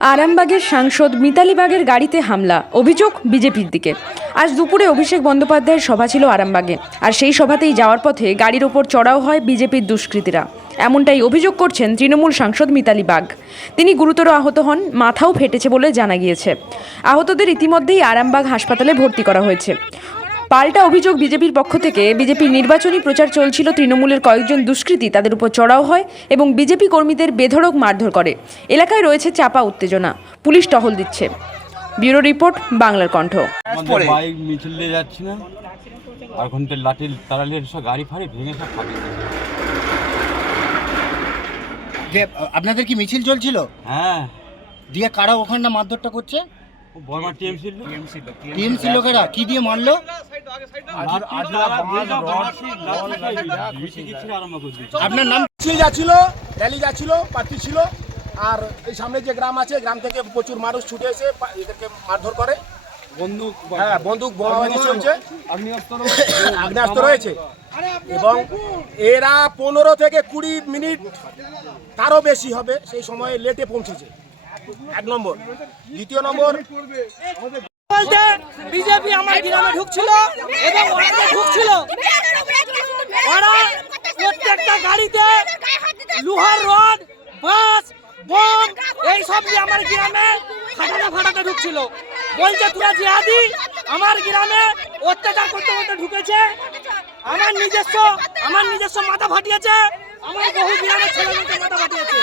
আরামবাগের সাংসদ মিতালি বাগের গাড়িতে হামলা, অভিযোগ বিজেপির দিকে। আজ দুপুরে অভিষেক বন্দ্যোপাধ্যায়ের সভা ছিল আরামবাগে, আর সেই সভাতেই যাওয়ার পথে গাড়ির ওপর চড়াও হয় বিজেপির দুষ্কৃতীরা। এমনটাই অভিযোগ করছেন তৃণমূল সাংসদ মিতালি বাগ। তিনি গুরুতর আহত হন, মাথাও ফেটেছে বলে জানা গিয়েছে। আহতদের ইতিমধ্যেই আরামবাগ হাসপাতালে ভর্তি করা হয়েছে। পাল্টা অভিযোগ বিজেপির পক্ষ থেকে, বিজেপির নির্বাচনী প্রচার চলছিল, তৃণমূলের কয়েকজন দুষ্কৃতী তাদের উপর চড়াও হয় এবং বিজেপি কর্মীদের বেধড়ক মারধর করে। এলাকায় রয়েছে চাপা উত্তেজনা, পুলিশ টহল দিচ্ছে। ব্যুরো রিপোর্ট, বাংলার কণ্ঠ। বাইক মিছিল দিয়ে যাচ্ছি না, আর ওখানতে লাঠি তাড়ালিয়ে সব গাড়ি ফাড়ি ভেঙে সব ফাঁকি। যে আপনাদের কি মিছিল চলছিল? হ্যাঁ, দিয়ে কারা ওখানটা মারধরটা করছে? বর্মা টিএমসি লোকেরা কি দিয়ে মারলো? আপনার নাম? মিছিল যাচ্ছিল, র্যালি যাচ্ছিল, প্রার্থী ছিল, আর এই সামনে যে গ্রাম আছে, গ্রাম থেকে প্রচুর মানুষ ছুটে এসে এদেরকে মারধর করে। বন্দুক বোমাবাজি চলছে, আগ্নেয়াস্ত্র রয়েছে, এবং এরা 15 থেকে 20 মিনিট তারও বেশি হবে সেই সময়ে লেটে পৌঁছেছে। এক নম্বর। দ্বিতীয় নম্বর, বিজেপি আমার গ্রামে ঢুকছিল এবং ওরা ঢুকছিল, ওরা প্রত্যেকটা গাড়িতে লোহার রড, বাস, বোম এই সব দিয়ে আমার গ্রামে ফাটাতে ঢুকছিল। বলছে তোরা জিহাদি, আমার গ্রামে অত্যাচার করতে করতে ঢুকেছে, আমার নিজস্ব মাথা ফাটিয়েছে, আমার বহু গ্রামের ছেলেমেয়েকে মাথা ফাটিয়েছে।